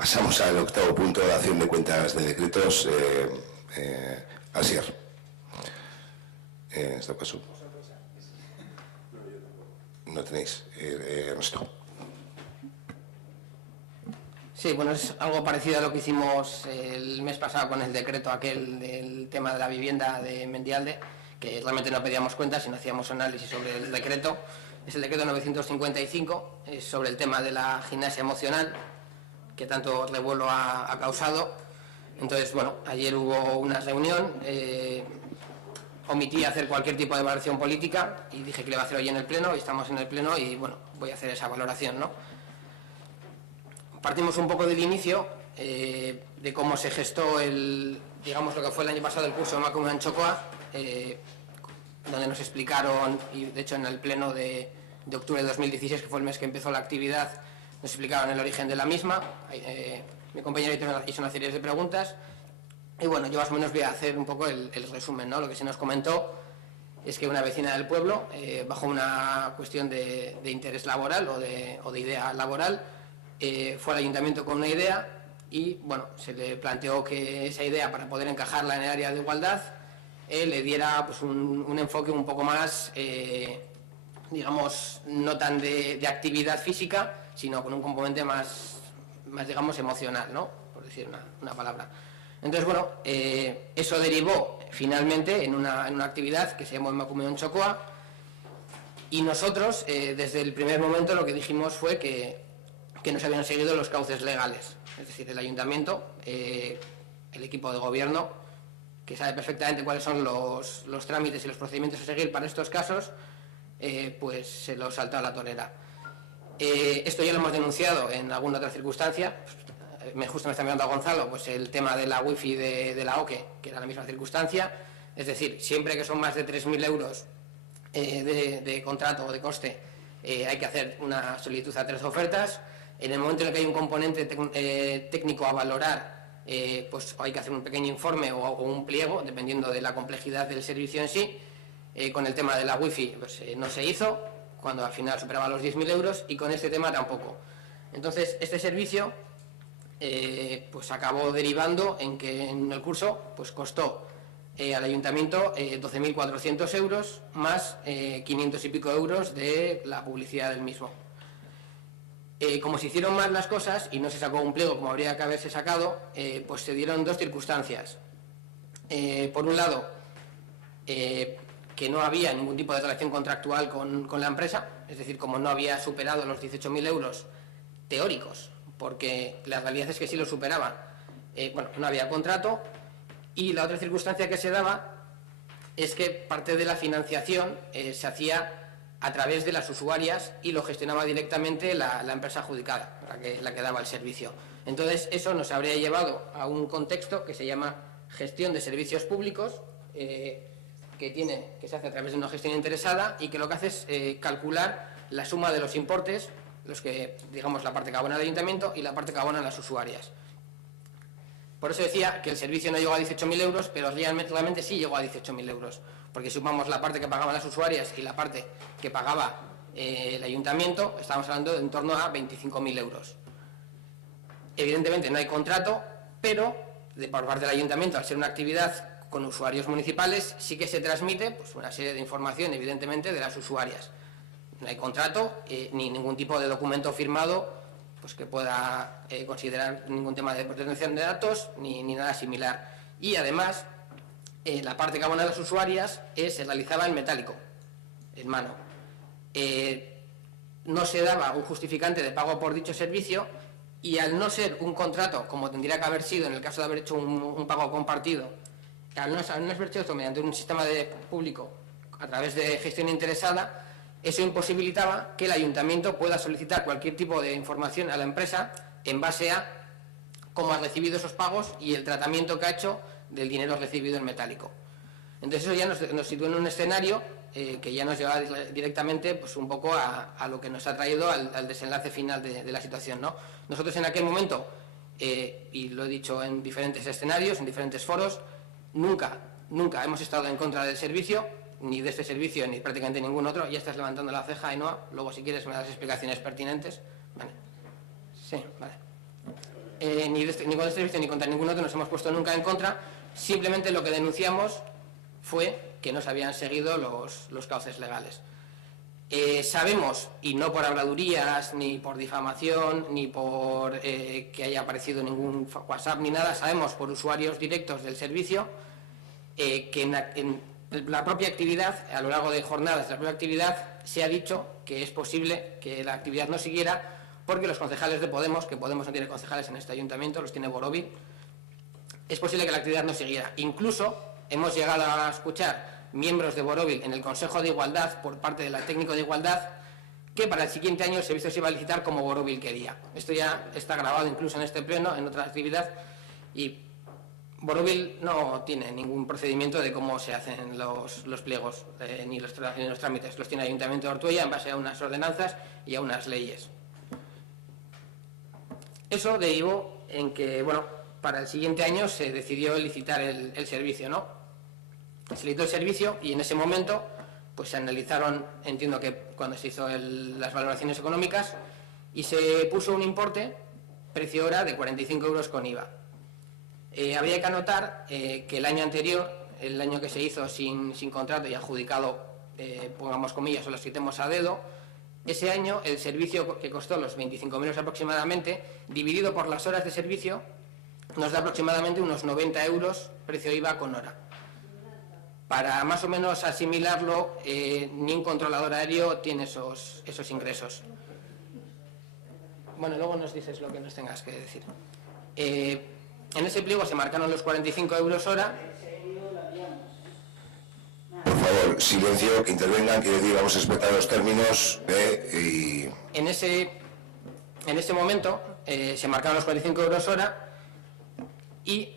Pasamos al octavo punto, de acción de cuentas de decretos. Asier. En este caso. No tenéis. Ernesto. Sí, bueno, es algo parecido a lo que hicimos el mes pasado con el decreto aquel del tema de la vivienda de Mendialde, que realmente no pedíamos cuentas, sino hacíamos análisis sobre el decreto. Es el decreto 955, es sobre el tema de la gimnasia emocional, que tanto revuelo ha causado. Entonces, bueno, ayer hubo una reunión, omití hacer cualquier tipo de valoración política y dije que le iba a hacer hoy en el Pleno, y estamos en el Pleno y, bueno, voy a hacer esa valoración, ¿no? Partimos un poco del inicio, de cómo se gestó digamos, lo que fue el año pasado el curso de Emakume Antxokoa, donde nos explicaron, y de hecho en el Pleno de octubre de 2016, que fue el mes que empezó la actividad, nos explicaron el origen de la misma. Mi compañero hizo una serie de preguntas y, bueno, yo más o menos voy a hacer un poco el resumen, ¿no? Lo que se nos comentó es que una vecina del pueblo, bajo una cuestión de interés laboral o de idea laboral, fue al ayuntamiento con una idea y, bueno, se le planteó que esa idea, para poder encajarla en el área de igualdad, le diera pues un enfoque un poco más, digamos, no tan de actividad física, sino con un componente más digamos, emocional, ¿no? Por decir una palabra. Entonces, bueno, eso derivó finalmente en una actividad que se llamó Emakume Antxokoa, y nosotros, desde el primer momento, lo que dijimos fue que no se habían seguido los cauces legales. Es decir, el ayuntamiento, el equipo de gobierno, que sabe perfectamente cuáles son los trámites y los procedimientos a seguir para estos casos, pues se los saltó a la torera. Esto ya lo hemos denunciado en alguna otra circunstancia. Justo me está mirando a Gonzalo, pues el tema de la wifi de la OQE, que era la misma circunstancia. Es decir, siempre que son más de 3.000 euros de contrato o de coste, hay que hacer una solicitud a 3 ofertas. En el momento en el que hay un componente técnico a valorar, pues hay que hacer un pequeño informe o un pliego, dependiendo de la complejidad del servicio en sí. Con el tema de la wifi pues, no se hizo, cuando al final superaba los 10.000 euros, y con este tema tampoco. Entonces, este servicio pues acabó derivando en que en el curso pues costó al ayuntamiento 12.400 euros, más 500 y pico euros de la publicidad del mismo. Como se hicieron mal las cosas y no se sacó un pliego como habría que haberse sacado, pues se dieron dos circunstancias. Por un lado, que no había ningún tipo de relación contractual con la empresa, es decir, como no había superado los 18.000 euros teóricos, porque la realidad es que sí lo superaba, bueno, no había contrato. Y la otra circunstancia que se daba es que parte de la financiación se hacía a través de las usuarias y lo gestionaba directamente la empresa adjudicada, la que daba el servicio. Entonces, eso nos habría llevado a un contexto que se llama gestión de servicios públicos, que se hace a través de una gestión interesada, y que lo que hace es calcular la suma de los importes, los que, digamos, la parte que abona el ayuntamiento y la parte que abonan las usuarias. Por eso decía que el servicio no llegó a 18.000 euros, pero realmente sí llegó a 18.000 euros, porque si sumamos la parte que pagaban las usuarias y la parte que pagaba el ayuntamiento, estamos hablando de en torno a 25.000 euros. Evidentemente no hay contrato, pero por parte del ayuntamiento, al ser una actividad con usuarios municipales, sí que se transmite pues, una serie de información, evidentemente, de las usuarias. No hay contrato ni ningún tipo de documento firmado pues que pueda considerar ningún tema de protección de datos ni nada similar. Y además, la parte que abonan las usuarias se realizaba en metálico, en mano. No se daba un justificante de pago por dicho servicio, y al no ser un contrato, como tendría que haber sido en el caso de haber hecho un pago compartido, al no haber hecho esto mediante un sistema público a través de gestión interesada, eso imposibilitaba que el ayuntamiento pueda solicitar cualquier tipo de información a la empresa en base a cómo ha recibido esos pagos y el tratamiento que ha hecho del dinero recibido en metálico. Entonces eso ya nos sitúa en un escenario que ya nos lleva directamente pues, un poco a lo que nos ha traído al desenlace final de la situación, ¿no? Nosotros en aquel momento, y lo he dicho en diferentes escenarios, en diferentes foros, nunca hemos estado en contra del servicio, ni de este servicio, ni prácticamente ningún otro. Ya estás levantando la ceja, Ainhoa. Luego, si quieres, me das explicaciones pertinentes. Vale. Sí, vale. ni con este servicio ni contra ningún otro nos hemos puesto nunca en contra, simplemente lo que denunciamos fue que no se habían seguido los cauces legales. Sabemos, y no por habladurías, ni por difamación, ni por que haya aparecido ningún WhatsApp ni nada, sabemos por usuarios directos del servicio que en la propia actividad, a lo largo de jornadas de la propia actividad, se ha dicho que es posible que la actividad no siguiera porque los concejales de Podemos, que Podemos no tiene concejales en este ayuntamiento, los tiene Borovil, es posible que la actividad no siguiera. Incluso hemos llegado a escuchar miembros de Borovil en el Consejo de Igualdad por parte de la técnico de Igualdad que para el siguiente año el servicio se iba a licitar como Borovil quería. Esto ya está grabado incluso en este pleno, en otra actividad, y Borovil no tiene ningún procedimiento de cómo se hacen los pliegos ni los trámites. Los tiene el Ayuntamiento de Ortuella en base a unas ordenanzas y a unas leyes. Eso derivó en que, bueno, para el siguiente año se decidió licitar el servicio, ¿no? Se licitó el servicio y en ese momento pues se analizaron, entiendo que cuando se hizo las valoraciones económicas, y se puso un importe, precio hora, de 45 euros con IVA. Habría que anotar que el año anterior, el año que se hizo sin contrato y adjudicado, pongamos comillas o las quitemos a dedo, ese año el servicio que costó los 25.000 euros aproximadamente, dividido por las horas de servicio, nos da aproximadamente unos 90 euros precio IVA con hora. Para más o menos asimilarlo, ni un controlador aéreo tiene esos ingresos. Bueno, luego nos dices lo que nos tengas que decir. En ese pliego se marcaron los 45 euros hora. Por favor, silencio, que intervengan, que digamos respetar los términos. En ese momento se marcaron los 45 euros hora y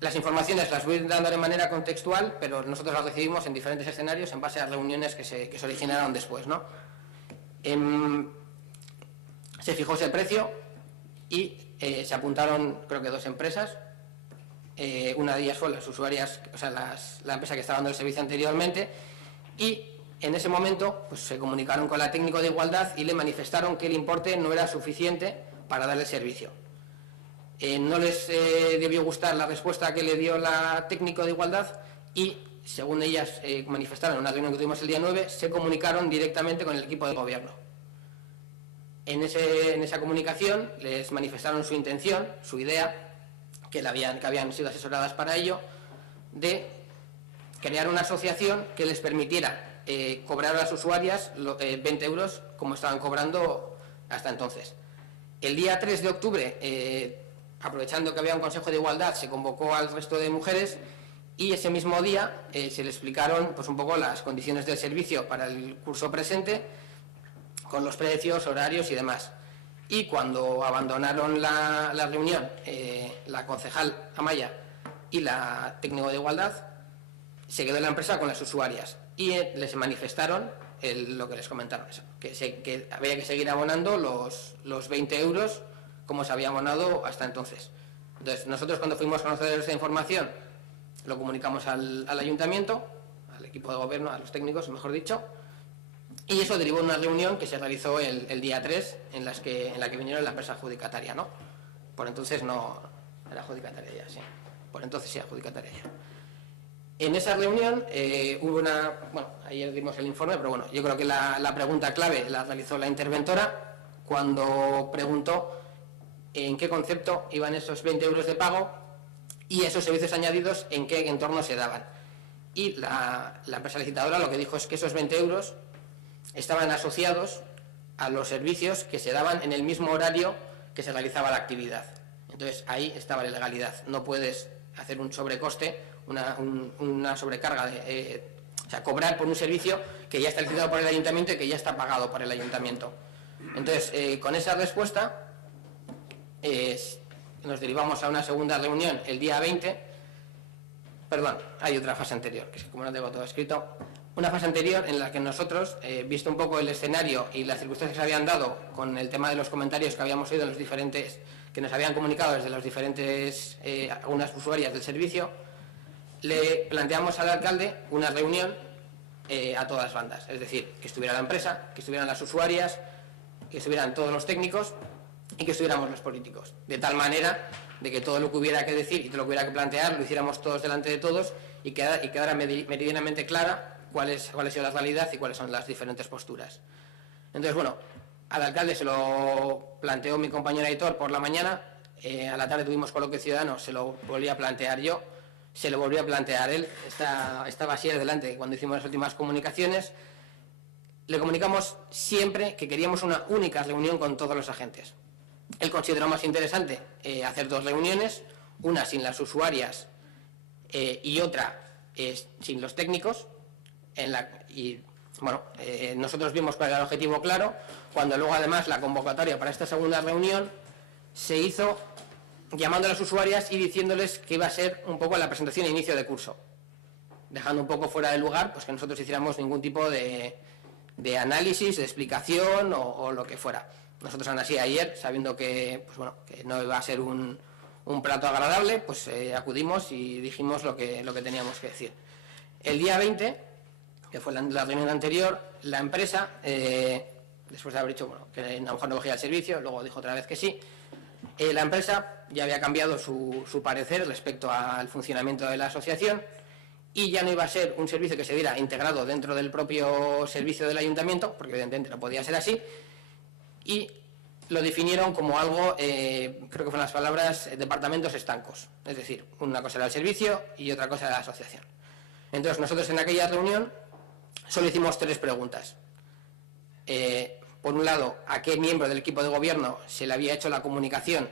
las informaciones las voy dando de manera contextual, pero nosotros las recibimos en diferentes escenarios en base a reuniones que se originaron después, ¿no? Se fijó ese precio y se apuntaron, creo que 2 empresas. Una de ellas fue las usuarias, o sea, la empresa que estaba dando el servicio anteriormente, y en ese momento pues, se comunicaron con la técnico de Igualdad y le manifestaron que el importe no era suficiente para darle servicio. No les debió gustar la respuesta que le dio la técnico de Igualdad y, según ellas manifestaron en una reunión que tuvimos el día 9, se comunicaron directamente con el equipo de gobierno. En esa comunicación les manifestaron su intención, su idea, que habían sido asesoradas para ello, de crear una asociación que les permitiera cobrar a las usuarias 20 euros como estaban cobrando hasta entonces. El día 3 de octubre, aprovechando que había un Consejo de Igualdad, se convocó al resto de mujeres y ese mismo día se le explicaron pues, un poco las condiciones del servicio para el curso presente, con los precios, horarios y demás. Y cuando abandonaron la reunión, la concejal Amaya y la técnico de Igualdad, se quedó la empresa con las usuarias y les manifestaron lo que les comentaron, eso, que había que seguir abonando los 20 euros como se había abonado hasta entonces. Entonces, nosotros cuando fuimos conocedores de esta información, lo comunicamos al ayuntamiento, al equipo de gobierno, a los técnicos, mejor dicho, y eso derivó en una reunión que se realizó el día 3, en la que vinieron la empresa adjudicataria, ¿no? Por entonces no era adjudicataria ya, sí. Por entonces sí, adjudicataria ya. En esa reunión hubo bueno, ayer dimos el informe, pero bueno, yo creo que la pregunta clave la realizó la interventora cuando preguntó en qué concepto iban esos 20 euros de pago y esos servicios añadidos en qué entorno se daban. Y la empresa licitadora lo que dijo es que esos 20 euros estaban asociados a los servicios que se daban en el mismo horario que se realizaba la actividad. Entonces ahí estaba la ilegalidad. No puedes hacer un sobrecoste, una sobrecarga, o sea, cobrar por un servicio que ya está licitado por el ayuntamiento y que ya está pagado por el ayuntamiento. Entonces, con esa respuesta nos derivamos a una segunda reunión el día 20. Perdón, hay otra fase anterior, que es como no tengo todo escrito. Una fase anterior en la que nosotros, visto un poco el escenario y las circunstancias que se habían dado con el tema de los comentarios que habíamos oído en los diferentes, que nos habían comunicado desde los diferentes, algunas usuarias del servicio, le planteamos al alcalde una reunión a todas bandas, es decir, que estuviera la empresa, que estuvieran las usuarias, que estuvieran todos los técnicos y que estuviéramos los políticos, de tal manera de que todo lo que hubiera que decir y todo lo que hubiera que plantear lo hiciéramos todos delante de todos y quedara meridianamente clara cuál ha sido la realidad y cuáles son las diferentes posturas. Entonces, bueno, al alcalde se lo planteó mi compañero Aitor por la mañana, a la tarde tuvimos coloquio ciudadano, se lo volví a plantear yo, se lo volvió a plantear él, estaba así delante cuando hicimos las últimas comunicaciones. Le comunicamos siempre que queríamos una única reunión con todos los agentes. Él consideró más interesante hacer 2 reuniones, una sin las usuarias y otra sin los técnicos. Nosotros vimos cuál era el objetivo claro, cuando luego además la convocatoria para esta segunda reunión se hizo llamando a las usuarias y diciéndoles que iba a ser un poco la presentación e inicio de curso, dejando un poco fuera de lugar pues que nosotros hiciéramos ningún tipo de análisis, de explicación o lo que fuera. Nosotros aún así ayer, sabiendo que no iba a ser un plato agradable, pues acudimos y dijimos lo que teníamos que decir. El día 20, que fue la reunión anterior, la empresa, después de haber dicho que a lo mejor no cogía el servicio, luego dijo otra vez que sí, la empresa ya había cambiado su parecer respecto al funcionamiento de la asociación y ya no iba a ser un servicio que se diera integrado dentro del propio servicio del ayuntamiento, porque evidentemente no podía ser así, y lo definieron como algo, creo que fueron las palabras, departamentos estancos, es decir, una cosa era el servicio y otra cosa era la asociación. Entonces nosotros en aquella reunión solo hicimos 3 preguntas. Por un lado, a qué miembro del equipo de gobierno se le había hecho la comunicación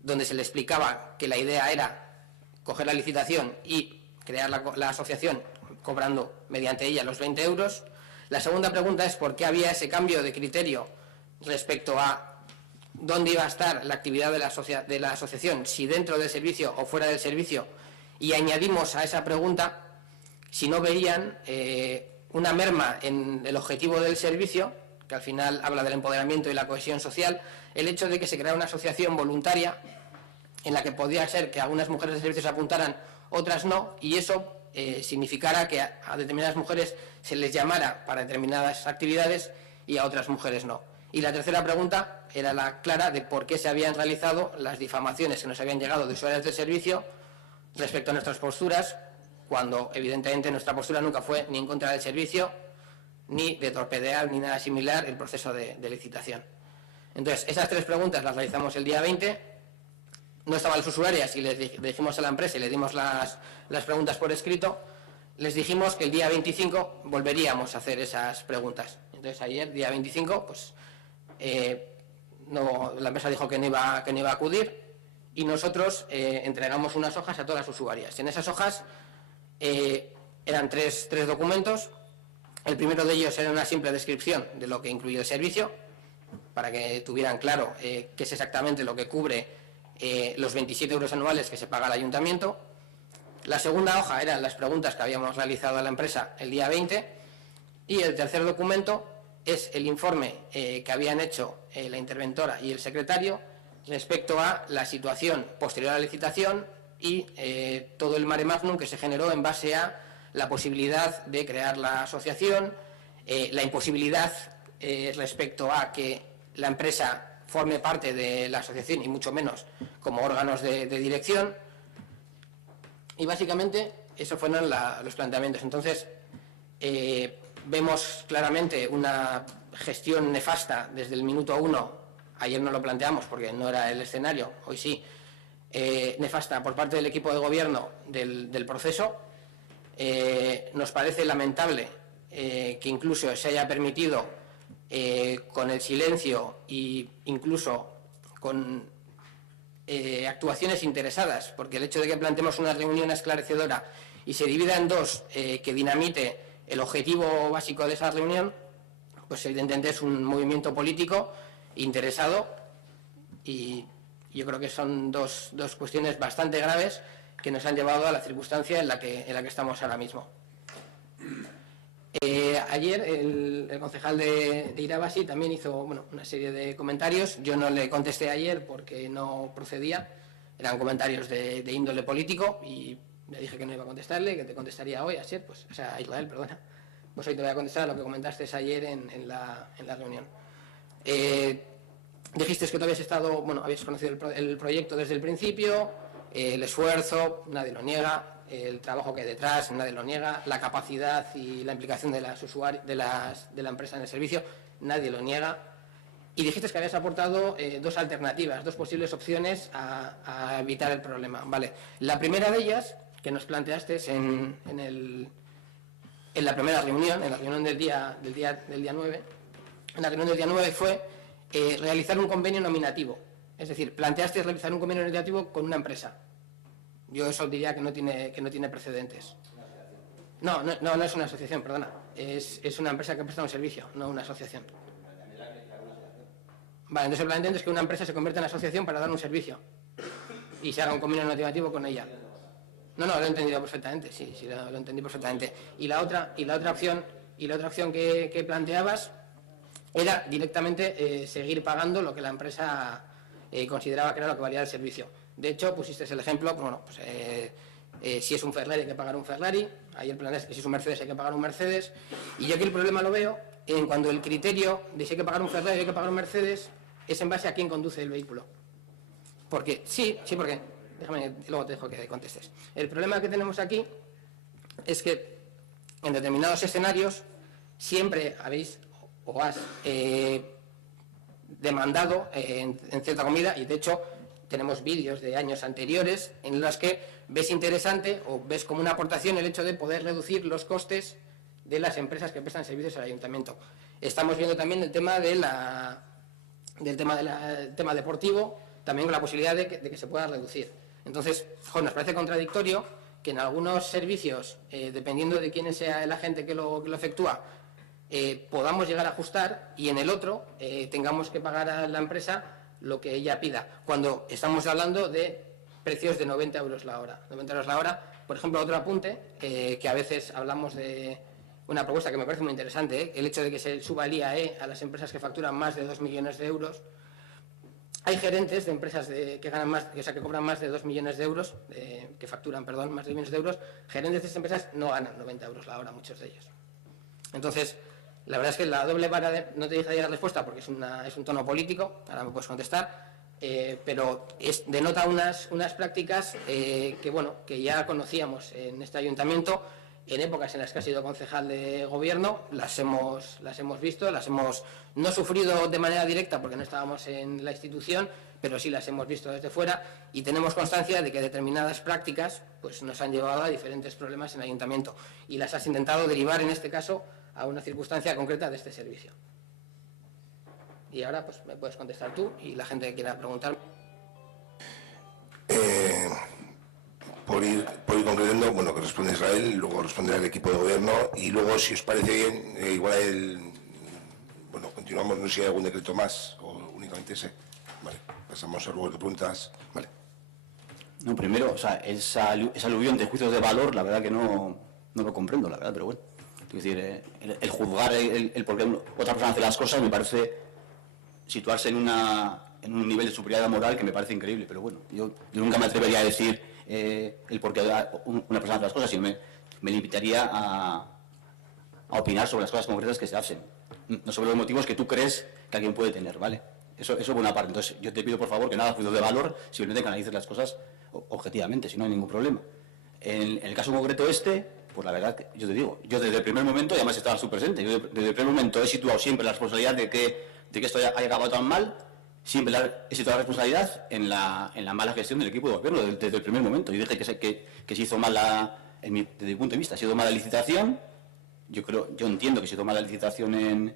donde se le explicaba que la idea era coger la licitación y crear la asociación cobrando mediante ella los 20 euros. La segunda pregunta es por qué había ese cambio de criterio respecto a dónde iba a estar la actividad de la asociación, si dentro del servicio o fuera del servicio, y añadimos a esa pregunta si no veían una merma en el objetivo del servicio, que al final habla del empoderamiento y la cohesión social, el hecho de que se creara una asociación voluntaria en la que podía ser que algunas mujeres de servicio se apuntaran, otras no, y eso significara que a determinadas mujeres se les llamara para determinadas actividades y a otras mujeres no. Y la tercera pregunta era la clara de por qué se habían realizado las difamaciones que nos habían llegado de usuarios del servicio respecto a nuestras posturas, cuando evidentemente nuestra postura nunca fue ni en contra del servicio, ni de torpedear, ni nada similar el proceso de licitación. Entonces, esas 3 preguntas las realizamos el día 20, no estaban las usuarias y les dijimos a la empresa y le dimos las preguntas por escrito, les dijimos que el día 25 volveríamos a hacer esas preguntas. Entonces, ayer, día 25, pues la empresa dijo que no iba a acudir y nosotros entregamos unas hojas a todas las usuarias. En esas hojas eran tres documentos. El primero de ellos era una simple descripción de lo que incluye el servicio, para que tuvieran claro qué es exactamente lo que cubre los 27 euros anuales que se paga al ayuntamiento. La segunda hoja eran las preguntas que habíamos realizado a la empresa el día 20 y el tercer documento es el informe que habían hecho la interventora y el secretario respecto a la situación posterior a la licitación y todo el mare magnum que se generó en base a la posibilidad de crear la asociación, la imposibilidad respecto a que la empresa forme parte de la asociación y mucho menos como órganos de dirección. Y básicamente esos fueron los planteamientos. Entonces, vemos claramente una gestión nefasta desde el minuto 1. Ayer no lo planteamos porque no era el escenario, hoy sí. Nefasta por parte del equipo de gobierno del proceso. Nos parece lamentable que incluso se haya permitido con el silencio e incluso con actuaciones interesadas, porque el hecho de que planteemos una reunión esclarecedora y se divida en 2 que dinamite el objetivo básico de esa reunión, pues evidentemente es un movimiento político interesado y yo creo que son dos cuestiones bastante graves que nos han llevado a la circunstancia en la que estamos ahora mismo. Ayer el concejal de Irabasi también hizo una serie de comentarios. Yo no le contesté ayer porque no procedía, eran comentarios de índole político y le dije que no iba a contestarle, que te contestaría hoy, a Israel, perdona. Pues hoy te voy a contestar a lo que comentaste ayer en la reunión. Dijiste que tú habías estado, bueno, habías conocido el proyecto desde el principio, el esfuerzo, nadie lo niega, el trabajo que hay detrás, nadie lo niega, la capacidad y la implicación de las usuarios, de la empresa en el servicio, nadie lo niega. Y dijiste que habías aportado dos alternativas, dos posibles opciones a evitar el problema. Vale. La primera de ellas, que nos planteaste en la primera reunión, en la reunión del día 9, en la reunión del día 9 fue realizar un convenio nominativo. Es decir, planteaste realizar un convenio nominativo con una empresa. Yo eso diría que no tiene precedentes. No es una asociación, perdona. Es una empresa que presta un servicio, no una asociación. Vale, entonces el planteamiento es que una empresa se convierta en asociación para dar un servicio y se haga un convenio nominativo con ella. No, lo he entendido perfectamente, sí, lo entendí perfectamente. Y la otra opción que planteabas era directamente seguir pagando lo que la empresa consideraba que era lo que valía el servicio. De hecho, pusiste el ejemplo, bueno, pues, si es un Ferrari hay que pagar un Ferrari, ahí el plan es que si es un Mercedes hay que pagar un Mercedes, y yo aquí el problema lo veo en cuando el criterio de si hay que pagar un Ferrari o hay que pagar un Mercedes es en base a quién conduce el vehículo. Porque, porque, déjame, luego te dejo que contestes. El problema que tenemos aquí es que en determinados escenarios siempre habéis o has demandado en cierta comida, y de hecho tenemos vídeos de años anteriores en los que ves interesante o ves como una aportación el hecho de poder reducir los costes de las empresas que prestan servicios al ayuntamiento. Estamos viendo también el tema del tema deportivo, también con la posibilidad de que se pueda reducir. Entonces, nos parece contradictorio que en algunos servicios, dependiendo de quién sea el agente que lo efectúa, podamos llegar a ajustar y en el otro tengamos que pagar a la empresa lo que ella pida, cuando estamos hablando de precios de 90 euros la hora. 90 euros la hora, por ejemplo, otro apunte, que a veces hablamos de una propuesta que me parece muy interesante, el hecho de que se suba el IAE a las empresas que facturan más de 2 millones de euros. Hay gerentes de empresas que ganan más, que cobran más de 2 millones de euros, que facturan, perdón, más de 2 millones de euros. Gerentes de estas empresas no ganan 90 euros la hora, muchos de ellos. Entonces, la verdad es que la doble vara, no te dije ahí la respuesta porque es un tono político, ahora me puedes contestar, pero denota unas prácticas que ya conocíamos en este ayuntamiento, en épocas en las que ha sido concejal de gobierno, las hemos visto, las hemos no sufrido de manera directa porque no estábamos en la institución, pero sí las hemos visto desde fuera y tenemos constancia de que determinadas prácticas pues, nos han llevado a diferentes problemas en el ayuntamiento y las has intentado derivar en este caso a una circunstancia concreta de este servicio. Y ahora pues me puedes contestar tú y la gente que quiera preguntar. Por ir concluyendo, bueno, que responde Israel, luego responderá el equipo de gobierno y luego, si os parece bien, igual bueno, continuamos, no sé si hay algún decreto más o únicamente ese. Vale, pasamos a luego de preguntas. Vale. No, primero, o sea, esa aluvión de juicios de valor, la verdad que no lo comprendo, la verdad, pero bueno. Es decir, el juzgar el por qué otra persona hace las cosas me parece situarse en un nivel de superioridad moral que me parece increíble, pero bueno, yo nunca me atrevería a decir el por qué una persona hace las cosas, sino me limitaría a opinar sobre las cosas concretas que se hacen, no sobre los motivos que tú crees que alguien puede tener, ¿vale? Eso por una parte. Entonces, yo te pido, por favor, que no hagas juicios de valor, simplemente que analices las cosas objetivamente, si no hay ningún problema. En el caso concreto pues la verdad, yo te digo, yo desde el primer momento, y además estabas tú presente, yo desde el primer momento he situado siempre la responsabilidad de que esto haya acabado tan mal, siempre he situado la responsabilidad en la mala gestión del equipo de gobierno desde el primer momento. Yo dije que se hizo mal, desde mi punto de vista, se hizo mala licitación. Yo entiendo que se hizo mala licitación en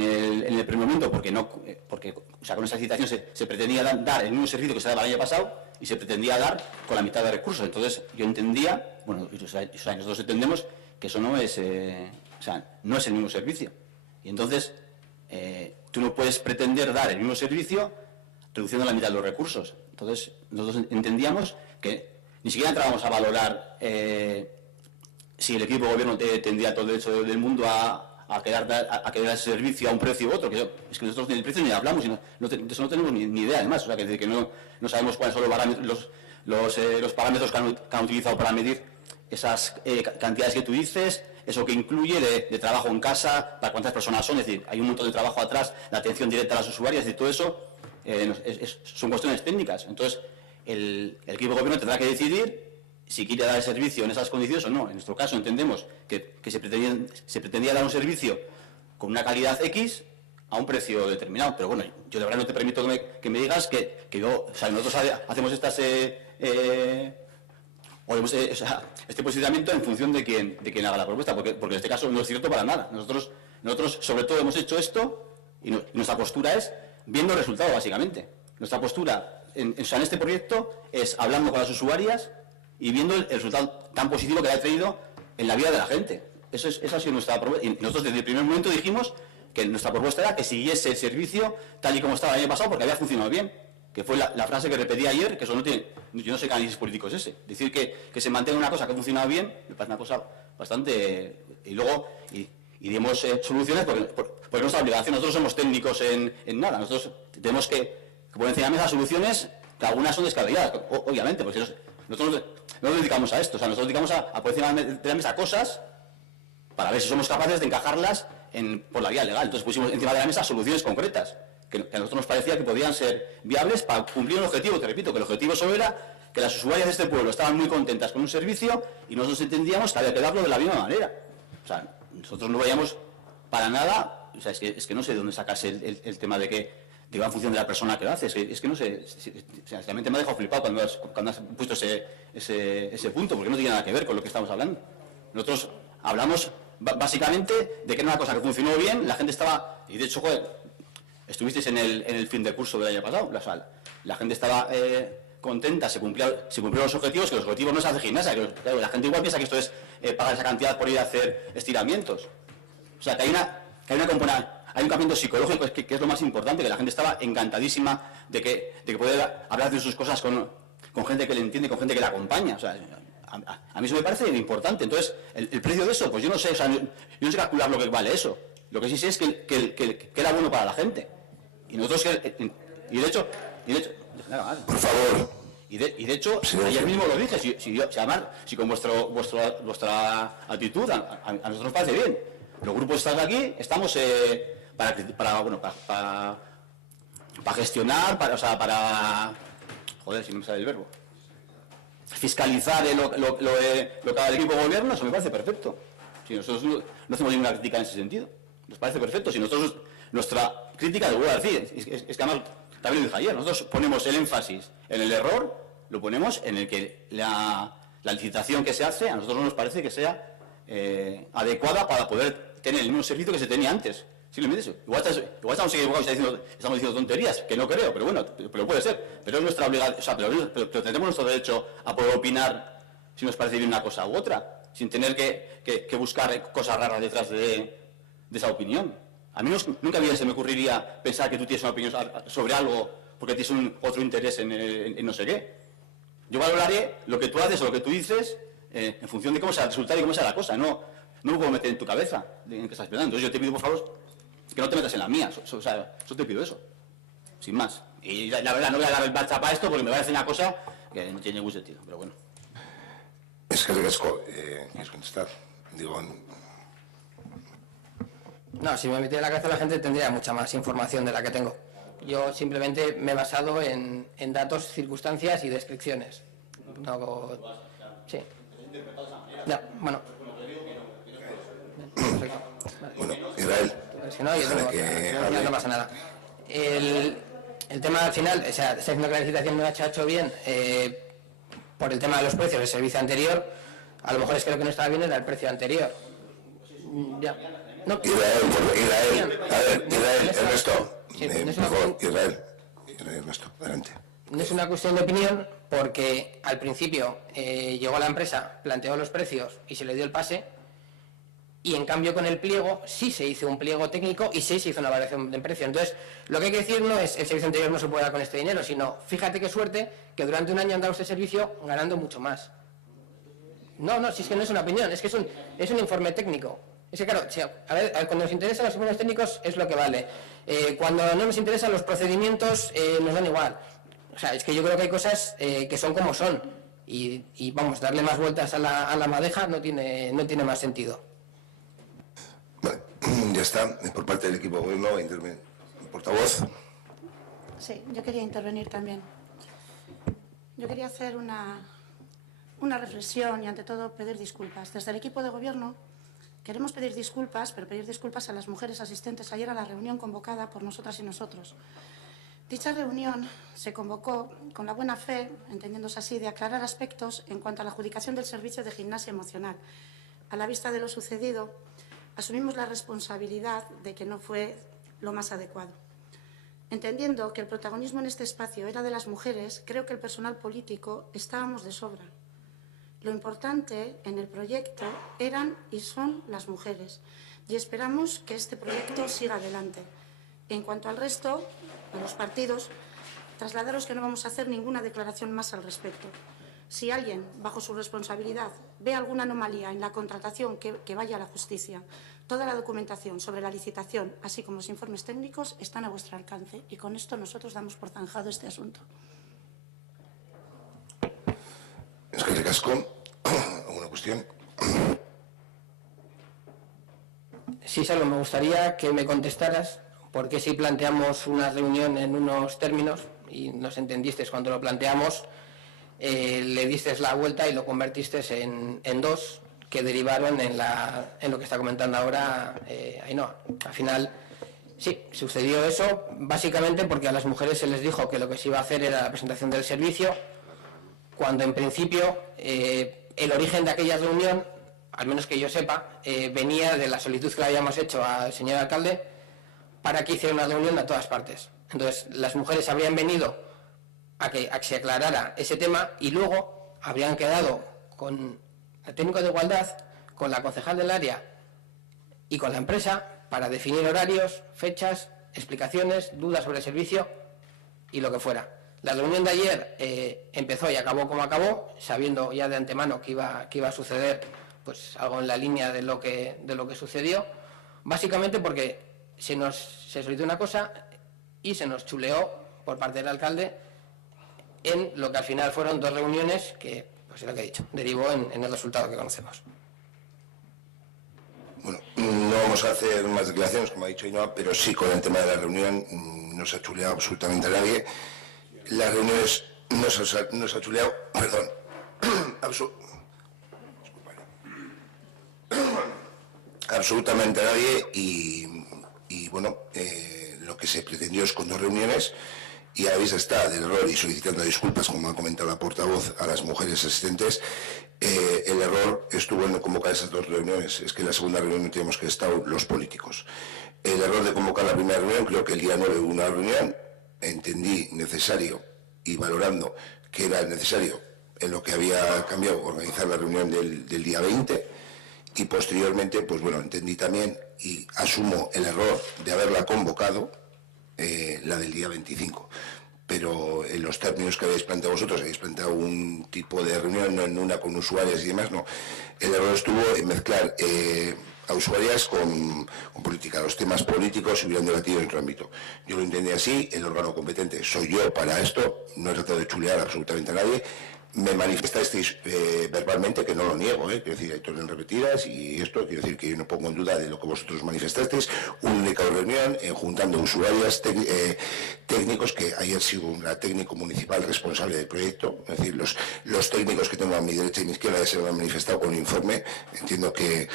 el primer momento porque o sea, con esa licitación se pretendía dar el mismo servicio que se daba el año pasado y se pretendía dar con la mitad de recursos. Entonces yo entendía, bueno, nosotros entendemos que eso no es el mismo servicio. Y entonces tú no puedes pretender dar el mismo servicio reduciendo la mitad de los recursos. Entonces nosotros entendíamos que ni siquiera entrábamos a valorar si el equipo de gobierno tendría todo el derecho del mundo a quedar ese servicio a un precio u otro, es que nosotros del precio ni hablamos y de eso no tenemos ni idea, además, o sea, que no sabemos cuáles son los parámetros que han utilizado para medir esas cantidades que tú dices, eso que incluye de trabajo en casa, para cuántas personas son, es decir, hay un montón de trabajo atrás, la atención directa a las usuarias, es decir, todo eso son cuestiones técnicas. Entonces, el equipo de gobierno tendrá que decidir si quiere dar el servicio en esas condiciones o no. En nuestro caso entendemos que se pretendía dar un servicio con una calidad X a un precio determinado. Pero bueno, yo de verdad no te permito que me digas que yo, o sea, nosotros hacemos estas... este posicionamiento en función de quién haga la propuesta, porque en este caso no es cierto para nada. Nosotros sobre todo hemos hecho esto y nuestra postura es viendo el resultado, básicamente. Nuestra postura en este proyecto es hablando con las usuarias y viendo el resultado tan positivo que ha traído en la vida de la gente. Esa ha sido nuestra propuesta. Y nosotros desde el primer momento dijimos que nuestra propuesta era que siguiese el servicio tal y como estaba el año pasado porque había funcionado bien. Que fue la frase que repetí ayer, que eso no tiene... Yo no sé qué análisis político es ese. Decir que se mantenga una cosa que ha funcionado bien, me parece una cosa bastante... Y luego, y dimos soluciones porque es nuestra obligación. Nosotros somos técnicos en nada. Nosotros tenemos que poner encima de la mesa soluciones que algunas son descabelladas, obviamente, porque nosotros no nos dedicamos a esto. O sea, nosotros nos dedicamos a poner encima de la mesa cosas para ver si somos capaces de encajarlas por la vía legal. Entonces pusimos encima de la mesa soluciones concretas que a nosotros nos parecía que podían ser viables para cumplir un objetivo. Te repito, que el objetivo solo era que las usuarias de este pueblo estaban muy contentas con un servicio y nosotros entendíamos que había que darlo de la misma manera. O sea, nosotros no veíamos para nada, o sea, es que no sé de dónde sacas el tema de que va en función de la persona que lo hace. Es que no sé, realmente me ha dejado flipado cuando has puesto ese punto, porque no tiene nada que ver con lo que estamos hablando. Nosotros hablamos básicamente de que era una cosa que funcionó bien, la gente estaba, y de hecho, joder, estuvisteis en el fin de curso del año pasado, la gente estaba contenta, se cumplieron los objetivos, que los objetivos no se hacen gimnasia, que claro, la gente igual piensa que esto es pagar esa cantidad por ir a hacer estiramientos. O sea, que hay una componente, hay un camino psicológico que es lo más importante, que la gente estaba encantadísima de que poder hablar de sus cosas con gente que le entiende, con gente que le acompaña. O sea, a mí eso me parece importante. Entonces, el precio de eso, pues yo no sé, o sea, yo no sé calcular lo que vale eso. Lo que sí sé es que era bueno para la gente. Y nosotros, y de hecho, por favor. Y de hecho, Sí, ayer mismo lo dije, si con vuestra actitud a nosotros nos parece bien. Los grupos que están aquí estamos para gestionar, joder, si no me sale el verbo, fiscalizar lo que haga el equipo de gobierno, eso me parece perfecto. Si nosotros no hacemos ninguna crítica en ese sentido, nos parece perfecto. Si nosotros, nuestra crítica, lo voy a decir, es que además, también lo dije ayer, nosotros ponemos el énfasis en el error, lo ponemos en el que la licitación que se hace, a nosotros no nos parece que sea adecuada para poder tener el mismo servicio que se tenía antes. Simplemente eso. Igual estamos equivocados y estamos diciendo tonterías, que no creo, pero bueno, pero puede ser. Pero es nuestra obligación, o sea, pero tenemos nuestro derecho a poder opinar si nos parece bien una cosa u otra, sin tener que buscar cosas raras detrás de esa opinión. A mí nunca se me ocurriría pensar que tú tienes una opinión sobre algo porque tienes otro interés en no sé qué. Yo valoraré lo que tú haces o lo que tú dices en función de cómo sea el resultado y cómo sea la cosa. No me puedo meter en tu cabeza en qué estás pensando. Entonces yo te pido, por favor, que no te metas en la mía. O sea, yo te pido eso. Sin más. Y la verdad, no voy a dar el marcha para esto porque me parece una cosa que no tiene ningún sentido. Pero bueno. Es que Rigasco, ¿quieres contestar? Digo, No, si me metiera en la cabeza la gente tendría mucha más información de la que tengo. Yo simplemente me he basado en datos, circunstancias y descripciones. No, sí. Ya, bueno. Perfecto. bueno, Israel. Es que no, yo tengo, no pasa nada. El tema al final, o sea, está diciendo que la licitación no ha hecho bien por el tema de los precios del servicio anterior. A lo mejor es que lo que no estaba bien era el precio anterior. Ya. No. Israel, a ver, Israel, Ernesto. Sí, Por favor, Israel, Ernesto, adelante. No es una cuestión de opinión porque al principio llegó la empresa, planteó los precios y se le dio el pase, y en cambio con el pliego sí se hizo un pliego técnico y sí se hizo una variación de precio. Entonces, lo que hay que decir no es el servicio anterior no se puede dar con este dinero, sino fíjate qué suerte que durante un año han dado este servicio ganando mucho más. No, si es que no es una opinión, es que es un informe técnico. Es que claro, a ver, cuando nos interesan los informes técnicos es lo que vale. Cuando no nos interesan los procedimientos nos dan igual. O sea, es que yo creo que hay cosas que son como son y vamos, darle más vueltas a la madeja no tiene más sentido. Vale, ya está. Por parte del equipo de gobierno, interviene el portavoz. Sí, yo quería intervenir también. Yo quería hacer una reflexión y, ante todo, pedir disculpas. Desde el equipo de gobierno queremos pedir disculpas, pero pedir disculpas a las mujeres asistentes ayer a la reunión convocada por nosotras y nosotros. Dicha reunión se convocó con la buena fe, entendiéndose así, de aclarar aspectos en cuanto a la adjudicación del servicio de gimnasia emocional. A la vista de lo sucedido, asumimos la responsabilidad de que no fue lo más adecuado. Entendiendo que el protagonismo en este espacio era de las mujeres, creo que el personal político estábamos de sobra. Lo importante en el proyecto eran y son las mujeres, y esperamos que este proyecto siga adelante. En cuanto al resto, a los partidos, trasladaros que no vamos a hacer ninguna declaración más al respecto. Si alguien, bajo su responsabilidad, ve alguna anomalía en la contratación, que vaya a la justicia. Toda la documentación sobre la licitación, así como los informes técnicos, están a vuestro alcance. Y con esto nosotros damos por zanjado este asunto. Es que recasco. ¿Alguna cuestión? Sí, Salvo, me gustaría que me contestaras por qué si planteamos una reunión en unos términos y nos entendiste cuando lo planteamos, le diste la vuelta y lo convertiste en dos que derivaron en lo que está comentando ahora Ainhoa. Al final, sí, sucedió eso básicamente porque a las mujeres se les dijo que lo que se iba a hacer era la presentación del servicio, cuando en principio el origen de aquella reunión, al menos que yo sepa, venía de la solicitud que le habíamos hecho al señor alcalde para que hiciera una reunión a todas partes. Entonces, las mujeres habrían venido a que se aclarara ese tema y luego habrían quedado con el técnico de igualdad, con la concejal del área y con la empresa para definir horarios, fechas, explicaciones, dudas sobre el servicio y lo que fuera. La reunión de ayer empezó y acabó como acabó, sabiendo ya de antemano que iba a suceder pues algo en la línea de lo que sucedió, básicamente porque se solicitó una cosa y se nos chuleó por parte del alcalde en lo que al final fueron dos reuniones que, pues es lo que he dicho, derivó en el resultado que conocemos. Bueno, no vamos a hacer más declaraciones, como ha dicho Ainhoa, pero sí con el tema de la reunión no se ha chuleado absolutamente a nadie. Las reuniones no se ha chuleado, perdón, absolutamente a nadie y bueno, lo que se pretendió es con dos reuniones y a la vista está del error y solicitando disculpas, como ha comentado la portavoz, a las mujeres asistentes. El error estuvo en no convocar esas dos reuniones, es que en la segunda reunión no teníamos que estar los políticos. El error de convocar la primera reunión, creo que el día 9 hubo una reunión, entendí necesario y valorando que era necesario en lo que había cambiado organizar la reunión del día 20 y posteriormente, pues bueno, entendí también y asumo el error de haberla convocado la del día 25. Pero en los términos que habéis planteado vosotros, habéis planteado un tipo de reunión, no en una con usuarias y demás, no. El error estuvo en mezclar a usuarias con política. Los temas políticos se hubieran debatido en otro ámbito. Yo lo entendí así, el órgano competente soy yo para esto, no he tratado de chulear absolutamente a nadie. Me manifestasteis verbalmente, que no lo niego, quiero decir, hay torres repetidas y esto, quiero decir que yo no pongo en duda de lo que vosotros manifestasteis, una única reunión juntando usuarias, técnicos, que ayer sigo una técnico municipal responsable del proyecto, es decir, los técnicos que tengo a mi derecha y a mi izquierda se lo han manifestado con un informe, entiendo que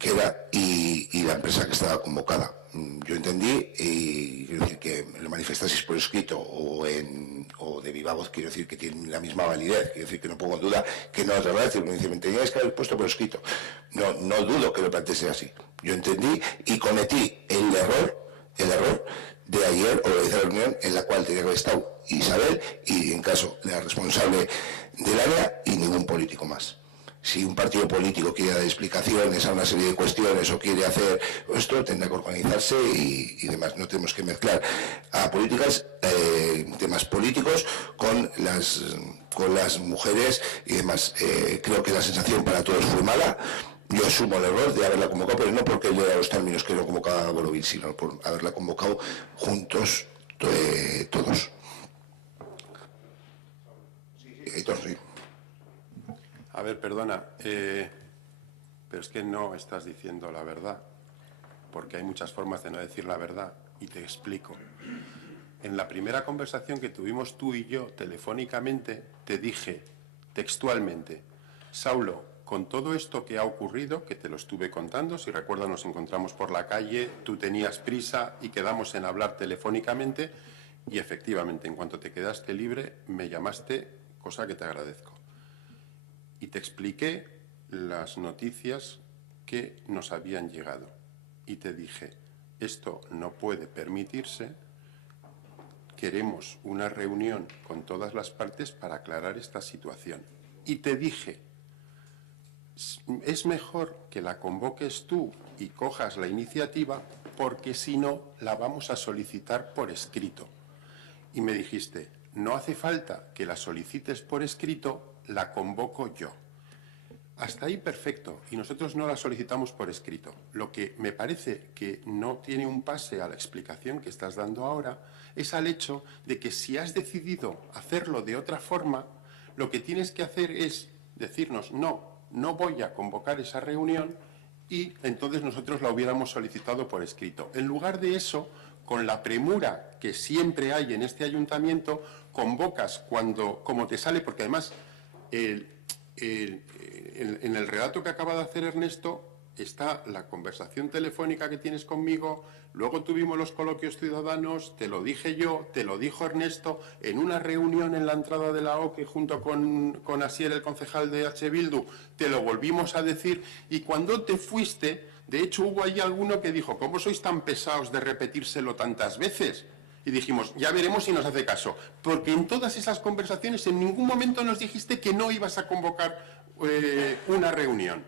era, y la empresa que estaba convocada. Yo entendí, y quiero decir que lo manifestaseis por escrito o de viva voz, quiero decir que tiene la misma validez, quiero decir que no pongo en duda que no es verdad, es decir, me teníais que haber puesto por escrito. No dudo que lo plantease así. Yo entendí y cometí el error de ayer organizar la reunión en la cual tenía que haber estado Isabel y, en caso, la responsable del área y ningún político más. Si un partido político quiere dar explicaciones a una serie de cuestiones o quiere hacer esto, tendrá que organizarse y demás. No tenemos que mezclar a políticas, temas políticos con las mujeres y demás. Creo que la sensación para todos fue mala. Yo asumo el error de haberla convocado, pero no porque él era los términos que no convocaba a Borovil, sino por haberla convocado juntos todos. Sí. A ver, perdona, pero es que no estás diciendo la verdad, porque hay muchas formas de no decir la verdad, y te explico. En la primera conversación que tuvimos tú y yo telefónicamente, te dije textualmente: Saulo, con todo esto que ha ocurrido, que te lo estuve contando, si recuerdas nos encontramos por la calle, tú tenías prisa y quedamos en hablar telefónicamente, y efectivamente, en cuanto te quedaste libre, me llamaste, cosa que te agradezco. Y te expliqué las noticias que nos habían llegado. Y te dije, esto no puede permitirse, queremos una reunión con todas las partes para aclarar esta situación. Y te dije, es mejor que la convoques tú y cojas la iniciativa, porque si no, la vamos a solicitar por escrito. Y me dijiste, no hace falta que la solicites por escrito, la convoco yo. Hasta ahí perfecto, y nosotros no la solicitamos por escrito. Lo que me parece que no tiene un pase a la explicación que estás dando ahora es al hecho de que si has decidido hacerlo de otra forma, lo que tienes que hacer es decirnos, no voy a convocar esa reunión, y entonces nosotros la hubiéramos solicitado por escrito. En lugar de eso, con la premura que siempre hay en este ayuntamiento, convocas como te sale, porque además en el relato que acaba de hacer Ernesto está la conversación telefónica que tienes conmigo, luego tuvimos los coloquios ciudadanos, te lo dije yo, te lo dijo Ernesto, en una reunión en la entrada de la OCE junto con Asier, el concejal de H. Bildu, te lo volvimos a decir, y cuando te fuiste, de hecho hubo ahí alguno que dijo, ¿cómo sois tan pesados de repetírselo tantas veces? Y dijimos, ya veremos si nos hace caso, porque en todas esas conversaciones en ningún momento nos dijiste que no ibas a convocar una reunión.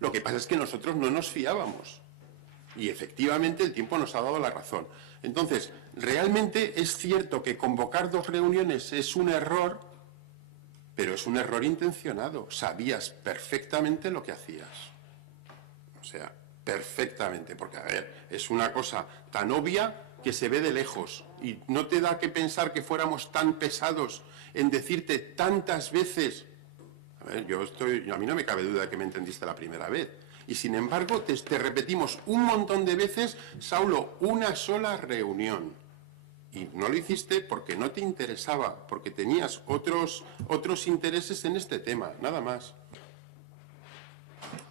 Lo que pasa es que nosotros no nos fiábamos y efectivamente el tiempo nos ha dado la razón. Entonces, realmente es cierto que convocar 2 reuniones es un error, pero es un error intencionado. Sabías perfectamente lo que hacías. O sea, perfectamente, porque, a ver, es una cosa tan obvia que se ve de lejos y no te da que pensar que fuéramos tan pesados en decirte tantas veces. A ver, a mí no me cabe duda de que me entendiste la primera vez. Y sin embargo, te repetimos un montón de veces, Saulo, una sola reunión. Y no lo hiciste porque no te interesaba, porque tenías otros intereses en este tema, nada más.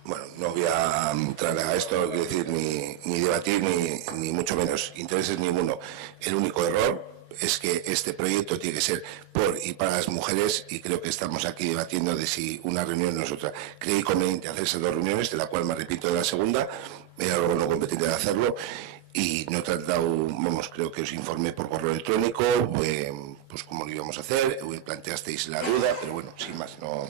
Bueno, no voy a entrar a esto, no quiero decir ni debatir, ni mucho menos intereses ninguno. El único error es que este proyecto tiene que ser por y para las mujeres, y creo que estamos aquí debatiendo de si una reunión no es otra. Creí conveniente hacerse 2 reuniones, de la cual me arrepiento de la segunda, era algo no competente de hacerlo, y no he tratado, creo que os informé por correo electrónico, pues cómo lo íbamos a hacer, planteasteis la duda, pero bueno, sin más, no.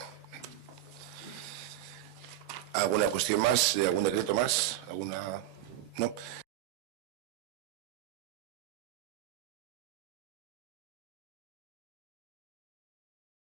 ¿Alguna cuestión más? ¿Algún decreto más? ¿Alguna? No.